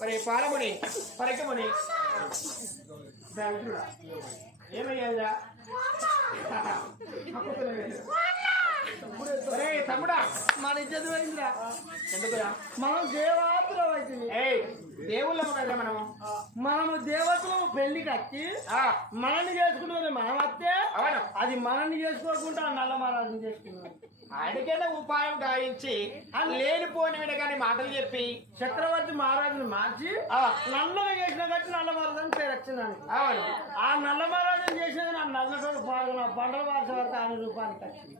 మరి పాలముని పరకముని ఏమయ్యాదిరా తమ్ముడా మన ఇజ్జత్ పోయిందిరా. ఎందుకురా? మనం దేవాతులం అవుతుంది. దేవుళ్ళము కదా మనము దేవతలు పెళ్లికి వచ్చి మనల్ని చేసుకున్నాం. మనం వస్తే అది మనల్ని చేసుకోకుండా నల్ల మహారాజుని చేసుకున్నాం. ఆయనకైనా ఉపాయం గాయించి లేనిపోని వినగానే మాటలు చెప్పి చక్రవర్తి మహారాజుని మార్చి నల్లగా చేసిన కాబట్టి నల్ల మహారాజు పేరు వచ్చిందని. ఆ నల్ల మహారాజుని చేసేది నా నల్లటోడు పండుగ వార్ష వరకు 6 రూపాయలకి వచ్చింది.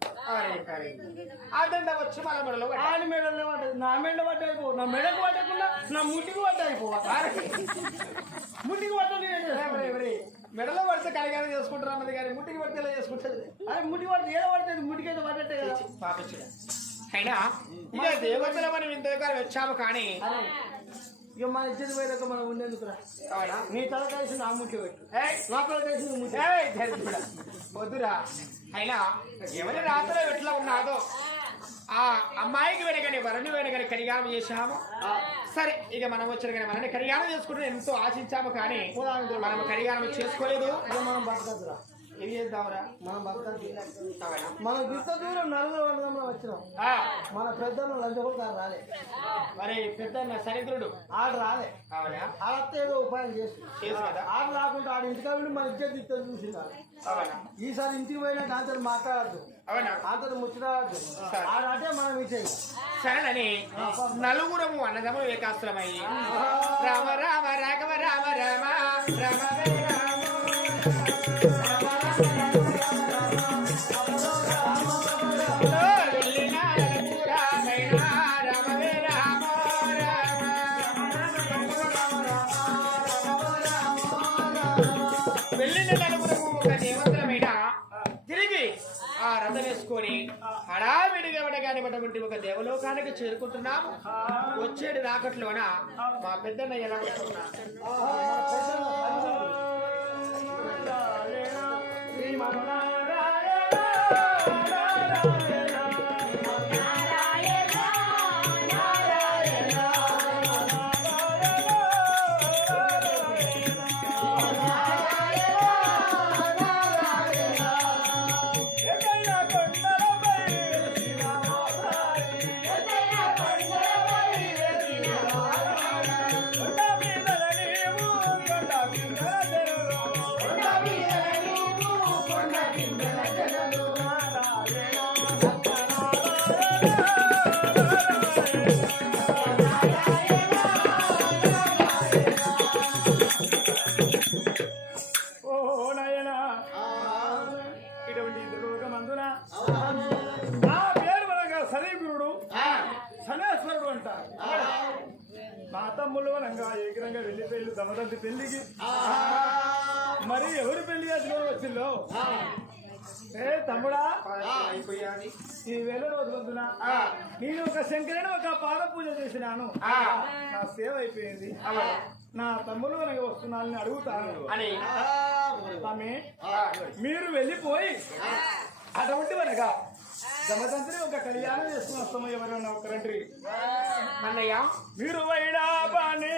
అదంతా వచ్చి మన మెడలో ఆయన మెడల్లో పడ్డది. నా మెడ పడ్డ అయిపో, నా మెడకు పట్టకుండా నా ముట్టికి పడ్డ అయిపోవాలి. ముట్టికి పట్టదు మెడలో పడితే కళ్యాణం చేసుకుంటారు అన్నది కానీ ముట్టికి పడితే ఎలా చేసుకుంటుంది? అదే ముట్టి పడితే ఏదో పడుతుంది, ముట్టికైతే పడ్డట్టే కదా. పాపించడం అయినా ఇక దేవతలు మనం ఇంతకాలం వచ్చాము కానీ ఇక మన ఇచ్చేది పోయినాక మనం ఉండేందుకురా. నీ తల కలిసి నా ముట్టి పెట్టు, నా తల కలిసి ముట్టి వద్దురా. అయినా ఎవరి రాత్రి ఎట్లా ఉన్నాదో ఆ అమ్మాయికి వెనకని వరణి వెనకని కళ్యాణం చేశాము. సరే ఇక మనం వచ్చిన కానీ మనని కళ్యాణం చేసుకుంటే ఎంతో ఆశించాము కానీ మనం కళ్యాణం చేసుకోలేదు. మనం బతకద్దురా. ఏం చేద్దాంరా? మనం బతకద్దు. మనం ఇంత దూరం నలుగురు వందలో వచ్చినాం. మన పెద్దలు లంచగొడతారు రాలే. మరి పెద్ద సరిద్రుడు ఆడు రాలే. ఆడితే ఏదో ఉపాయం చేసి ఆడు రాకుండా ఆడు ఇంటికి వెళ్ళి మన ఇచ్చేది ఇస్తే చూసింది. ఈసారి ఇంటికి పోయినా దాంతో మాట్లాడద్దు, దాంతో ముచ్చరాడద్దు. ఆడంటే మనం ఇచ్చేది సరేనని నలుగురము అన్నదమ్ములు ఏకాస్త్రమయ్యి రామ రామ రాఘవ రామ రామ రామ వెళ్ళిన నలుగురము ఒక దేవతలమైన తిరిగి ఆ రథం వేసుకొని హడావిడిగా ఉండగానిటువంటి ఒక దేవలోకానికి చేరుకుంటున్నాము. వచ్చేడు రాకట్లోన మా పెద్దన్న ఎలా ఉంటున్నా దమదంతి పెళ్లికి మరి ఎవరు పెళ్లి చేసిన వచ్చిందో తమ్ముడా ఈ వేళ రోజు పొద్దున నేను ఒక శంకరుని ఒక పాద పూజ చేసినాను. నా సేవ అయిపోయింది. నా తమ్ముడు కనుక వస్తున్నానని అడుగుతాను. మీరు వెళ్ళిపోయి అటువంటి వనగా దమదంతిని ఒక కళ్యాణం చేసుకుని వస్తాము. ఎవరన్నా ఒకరండి అన్నయ్య మీరు వైడా పానే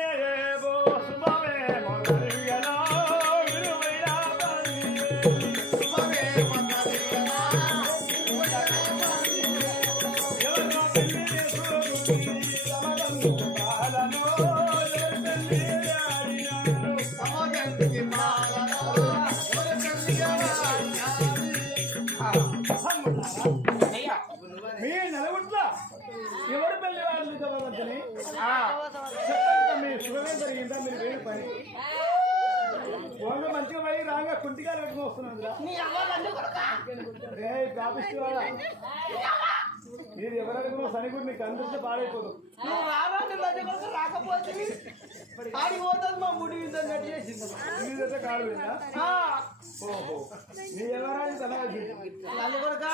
మీ నలుగుట్ల ఎవరు పెళ్లి వాళ్ళు దమదంతిని మీ శుభమే జరిగిందా? మీరు వేడి పని ఫోన్లో మంచిగా పోయి రాగా కుంటిగా పెట్టుకుని వస్తున్నాను. మీరు ఎవరడుగున్నా సనిగుడు నీకు అందిస్తే పాడైపోదు. నువ్వు రాకపోతే ఆడిపోతుంది. మా ముడి గట్టి చేసింది మీదైతే కాడు ఓహో నీ ఎవరాని తన కొడుక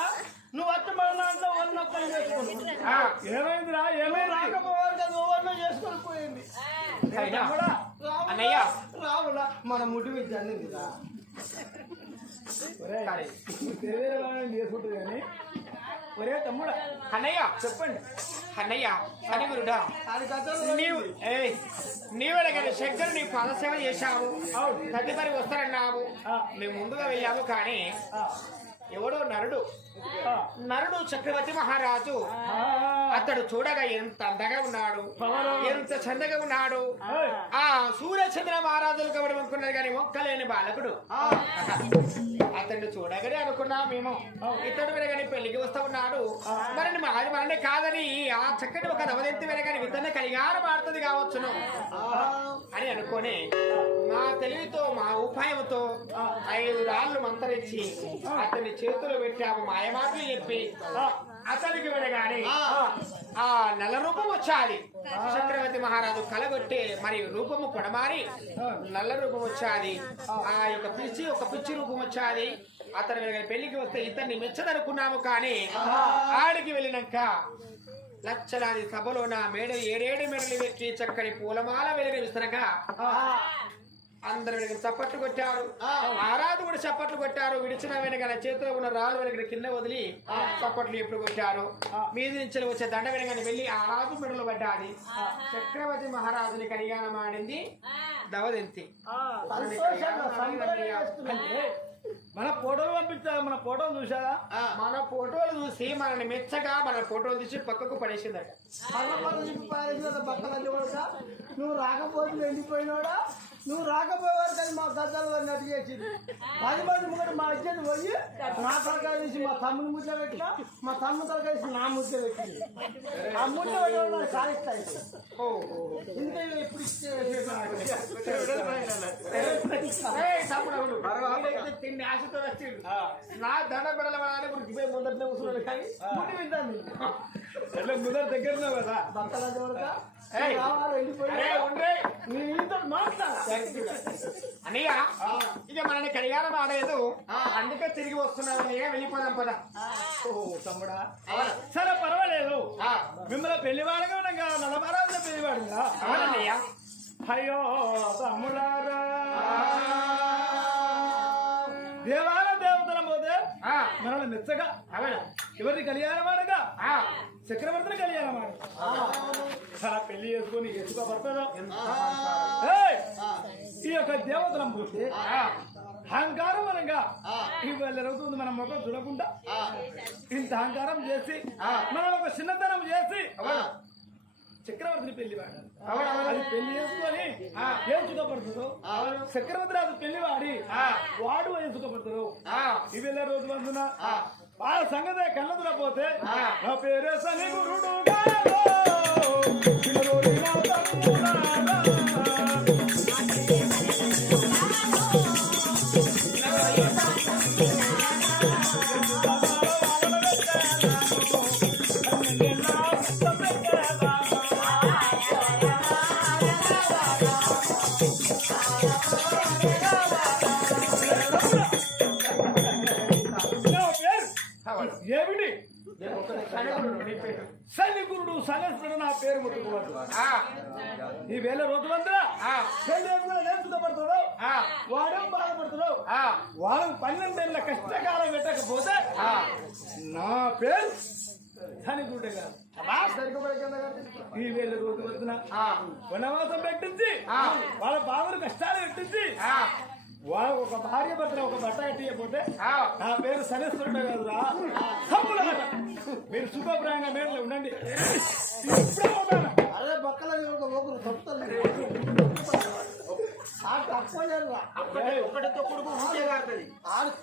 నువ్వు వచ్చి మన దాంట్లో ఒన్నొక్కలు చేసుకుంటా. ఏమైందిరా? ఏమై రాకపోవాలి కదా, ఓవర్లో చేసుకొని పోయింది. రావులా మన ముడి విద్య అన్నిందిరా చేసుకుంటుంది కానీ ఒరే తమ్ముడా అన్నయ్య చెప్పండి అన్నయ్య అని గురుడా అది కథలు నీవే కానీ శంకరు నీ పాదసేవ చేశావు తదుపరి వస్తారన్నావు మేము ముందుగా వెళ్ళాము కానీ ఎవడో నరుడు చక్రవర్తి మహారాజు అతడు చూడగా ఎంత అందంగా ఉన్నాడు ఎంత చందగా ఉన్నాడు ఆ సూర్యచంద్ర మహారాజులు కబడి అనుకున్నది కానీ మొక్కలేని బాలకుడు అతన్ని చూడగానే అనుకున్నా మేము ఇతడు వినగాని పెళ్లికి వస్తా ఉన్నాడు మనని కాదని ఆ చక్కటి ఒక నవదెత్తి వినగాని ఇతన్ని కలిగాన మారుతుంది కావచ్చును అని అనుకొని మా తెలివితో మా ఉపాయంతో 5 రాళ్ళు మంతరించి అతని చేతులు పెట్టాము మాయమాటలు చెప్పి అతనికి వినగాని ఆ నల్ల రూపం వచ్చాది చక్రవర్తి మహారాజు కలగొట్టే మరి రూపము కొడమారి నల్ల రూపం వచ్చాది ఆ యొక్క పిచ్చి రూపం వచ్చాది అతను పెళ్లికి వస్తే ఇతన్ని మెచ్చదనుకున్నాము కానీ ఆడికి వెళ్ళినాక లక్షలాది సభలో నా మేడలు 7 మెడలు పెట్టి చక్కని పూలమాల వెలుగు విసరగా అందరు వెనక చప్పట్లు కొట్టారు ఆరాధు కూడా చప్పట్లు కొట్టారు విడిచిన వెనక చేతిలో ఉన్న రాళ్ళు వెనక కింద వదిలి చప్పట్లు ఎప్పుడు కొట్టారు మీది నుంచి వచ్చే దండ వెనకని వెళ్ళి ఆరాధు మెడలు పడ్డాది చక్రవర్తి మహారాజుని కళ్యాణం ఆడింది దవదెంతి మన ఫోటోలు పంపించారు మన ఫోటోలు చూసారా మన ఫోటోలు చూసి మనల్ని మెచ్చగా మన ఫోటోలు తీసి పక్కకు పడేసిందట నువ్వు రాకపోతే వెళ్ళిపోయినాడా నువ్వు రాకపోయేవారు కానీ మా గద్దలు నటి చేసింది 10 మంది ముందు మా ఇచ్చేది పోయి నా తలకాయ తీసి మా తమ్ముని ముద్ద పెట్టినా మా తమ్ముని తలకాయ తీసి నా ముద్ద పెట్టింది ఆ ముద్ద పెట్టడం సాధిస్తాయి ఎందుకంటే ఇప్పుడు తిండి ఆశతో వచ్చిండు నా దండ పెడలవాడని గురించి ముందట్లో కూర్చున్నాడు కానీ ముట్టి వింటాను ముందర దగ్గరలో కదా భక్తల అన్నయ్య ఇక మనని కడిగారం ఆడలేదు అందుకే తిరిగి వస్తున్నావు వెళ్ళిపోదాం పద తమ్ముడా సరే పర్వాలేదు మిమ్మల్ని పెళ్లివాడగా ఉన్నాగా నలభరాజుల పెళ్లివాడుగా అవునన్నయ్య అయ్యో తమ్ముడారా దేవాల దేవతల పోతే మనల్ని మెచ్చగా ఎవరిని కళ్యాణం ఆడగా చక్రవర్తిని కళ్యాణం ఆడ చాలా పెళ్లి చేసుకొని ఎత్తుకోబడతాడు ఈ యొక్క దేవతలం పోతే అహంకారం అనగా ఇవాళ అవుతుంది మన ముఖం చూడకుండా ఇంత అహంకారం చేసి మనం ఒక చిన్నతనం చేసి చక్రవర్తిని పెళ్లి వాడాలి అది పెళ్లి చేసుకొని ఏం సుఖపడుతుందో చక్రవర్తి రాజు పెళ్లి వాడి వాడు ఏం సుఖపడుతుందో ఇవి వెళ్ళే రోజు వందున ఆ సంగతే కళ్ళదుల పోతే నా పేరే సని గురుడు ఏమిటి సైనికుడు సనస్సుడు నా పేరు ముట్టుకోవద్దు ఈ వేళ రోజులంతా ఏం సుఖపడుతుందో వాడేం బాధపడుతున్నావు వాడు 12 ఏళ్ళ కష్టకాలం పెట్టకపోతే నా పేరు సైనికుడే కాదు ఈ వేళ రోజు వద్దున వనవాసం పెట్టించి వాళ్ళ బాధలు కష్టాలు పెట్టించి వాళ్ళకు ఒక భార్య భర్తలు ఒక బట్ట కట్టియకపోతే నా పేరు సనేశ్వరుడు కాదురా మీరు సుఖప్రాయంగా మేడలో ఉండండి అదే బక్కల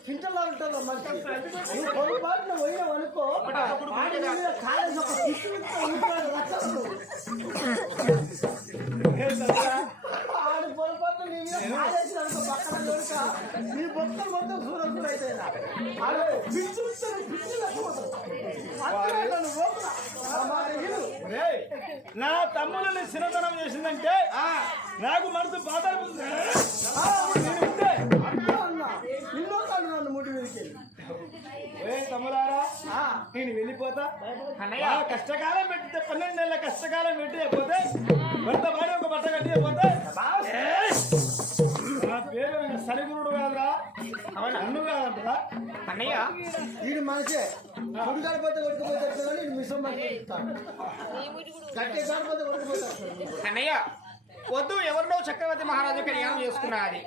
చింతలు ఉంటారు మంచి పొరపాటున పోయినావు అనుకో ఆడు పొరపాటు నీ పక్కన నీ బొక్కలు మొత్తం సూరకుడు అయితే నా తమ్ముళ్ళని చిన్నతనం చేసిందంటే నాకు మనసు బాధ ముడి తమ్ములారా నేను వెళ్ళిపోతా కష్టకాలం పెట్టితే 12 ఏళ్ళ కష్టకాలం పెట్టిపోతే భర్త భార్య ఒక బట్ట కట్టిపోతే నా పేరు సరిగురుడు కాదురా నన్ను కాదంటరా అన్నయ్య వీడు మనిషే గుడి గడపతే కొట్టుకుపోతే నేను మిసం గట్టి గడపతే కొట్టుకుపోతే అన్నయ్య వద్దు ఎవరినో చక్రవర్తి మహారాజు కళ్యాణం చేసుకున్నది